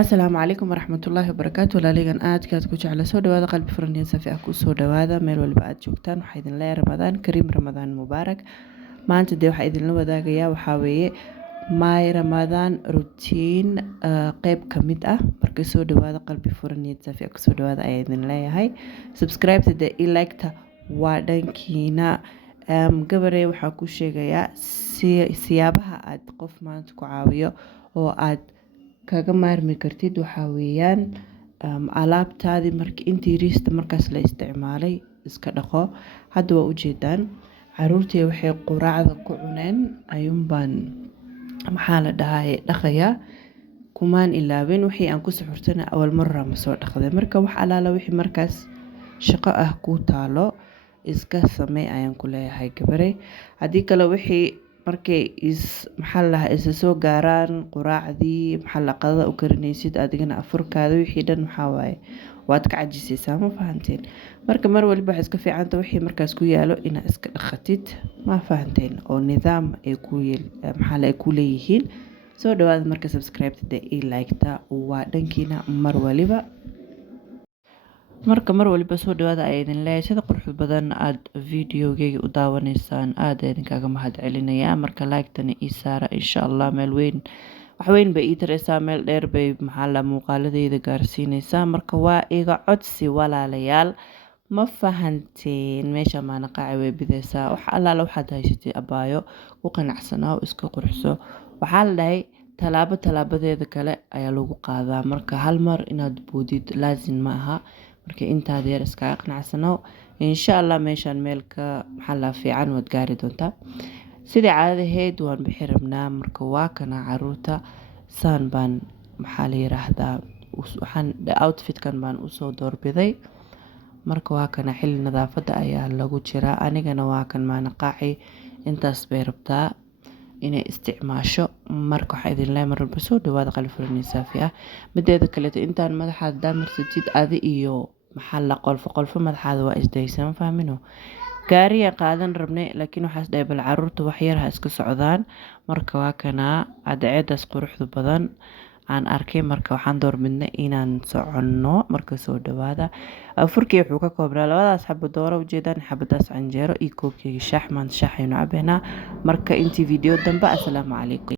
asalaamu calaykum waraxmatullaahi wabarakaatu. walaaligan aadkaad ku jecla soo dhawaada qalbi furan iyo safi ah ku soo dhawaada meel walba aad joogtaan. waxaa idin leeyahay ramadaan kariim, ramadaan mubaarak. maanta dee waxaa idinla wadaagayaa waxaa weeye my ramadaan routine qeyb ka mid ah. marka soo dhawaada qalbi furan iyo safi ah ku soo dhawaada ayaa idin leeyahay. subscribe dee i like-ta waa dhankiina. gabarey waxaa ku sheegayaa siyaabaha aad qof maanta ku caawiyo oo aad kaga maarmi kartid. waxaa weeyaan alaabtaadii intii riista markaas la isticmaalay iska dhaqo. hadda waa ujeedaan caruurtii waxay quraacda ku cuneen ayuunbaan maxaa la dhahay dhaqayaa. kumaan ilaabin wixii aan ku suxurtana awal marra ma soo dhaqday. marka wax alaala wixii markaas shaqo ah ku taalo iska samee ayaan ku leeyahay gabarey. haddii kale wixii markay isa soo gaaraan quraacdii qadada u karinaysid adigana afurkaada wixii dhan waxaa waaye waad ka cajisaysaa, ma fahanteen. marka mar waliba waxay iska fiicanta wixii markaas ku yaalo inaad iska dhaqatid, ma fahanteen, oo nidaam ay ku leeyihiin. soo dhawaada marka subscribe i like-ta waa dhankiina mar waliba. marka mar waliba soo dhawaada ayaa idin leeyahay. sida quruxda badan aad videogeyga u daawanaysaan aad idinkaga mahad celinayaa. marka like-tana ii saara insha allah. meel weyn wax weyn bay ii taraysaa, meel dheer bay muuqaaladeyda gaarsiinaysaa. marka waa iga codsi walaalayaal, ma fahanteen. meesha maana qaaci way bidaysaa. wax allaala waxaad haysatay abaayo ku qanacsanaa iska qurxso. waxaa la dhahay talaabadeeda kale ayaa lagu qaadaa. marka hal mar inaad boodid laazim ma aha. marka intaad yar iskaga qanacsanow insha allah. meeshaan meelka fiican waad gaari doontaa. sidii caadadeed waan bixi rabnaa. marka waa kana caruurta saan baan la yiraahdaa waxaan outfitkan baan usoo doorbiday. marka waa kana xilli nadaafada ayaa lagu jiraa. anigana waa kan maana qaaci intaas bay rabtaa inay isticmaasho. marka waxaa idin leeyahay mar walba soo dhawaada qalbi furan iyo saafi ah. mideeda kaleeto intaan madaxaada daamartid adi iyo qolfo madaxaada waa isdaysan, fahmino. gaariya qaadan rabnay laakiin waxaas dhahay bal caruurta wax yar ha iska socdaan. marka waa kana cadceedaas quruxda badan aan arkay. marka waxaan doorbidnay inaan soconno. marka soo dhawaada. afurkii wuxuu ka koobnaa labadaas xabo dooro ujeedaan, xabadaas canjeero iyo koobkeyga shaax. maanta shaax aynu cabaynaa. marka intii video dambe assalaamu calaykum.